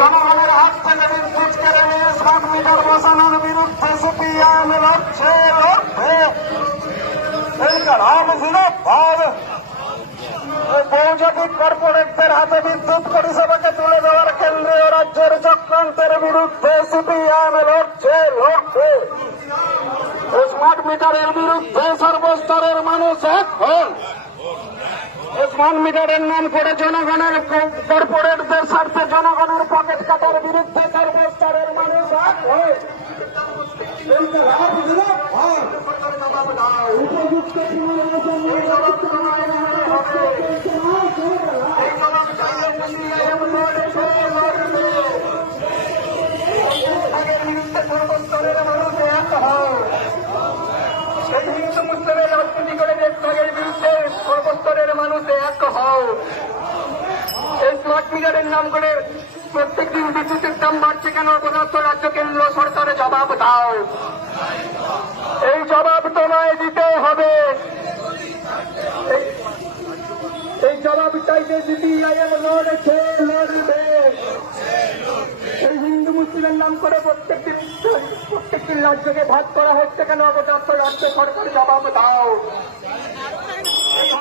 জনগণের হাত থেকে বিদ্যুৎ কেড়ে নিয়ে স্মার্ট মিটার বসানোর বিরুদ্ধে সিপিআইএম লড়ছে লড়বে। ইনকলাব জিন্দাবাদ। বহুজাতিক কর্পোরেটদের হাতে বিদ্যুৎ পরিষেবাকে তুলে দেওয়ার কেন্দ্রীয় রাজ্যের চক্রান্তের বিরুদ্ধে সিপিআইএম লড়ছে লড়বে। স্মার্ট মিটারের বিরুদ্ধে সর্বস্তরের মানুষ এক হন। স্মার্ট মিটারের নাম করে জনগণের কর্পোরেটদের স্বার্থে জনগণের পকেট কাটার বিরুদ্ধে সর্বস্তরের মানুষ এক হয়। উপযুক্ত সর্বস্তরের মানুষ এক হয়। সেই হিন্দু মুসলিমের রাজনীতি করে দেশ ভাগের বিরুদ্ধে সর্বস্তরের মানুষ এক হও। এই স্মার্ট মিটারের নাম করে প্রত্যেক দিন বিদ্যুতের দাম বাড়ছে কেন? অপদার্থ রাজ্য কেন্দ্র সরকারের জবাব দাও। এই জবাব তোমায় দিতে হবে। এই জবাব চাইতে সিপিআইএম লড়ছে লড়বে। এই হিন্দু মুসলিমের নাম করে প্রত্যেকটি রাজ্যকে ভাগ করা হচ্ছে কেন? অপদার্থ রাজ্য সরকার জবাব দাও।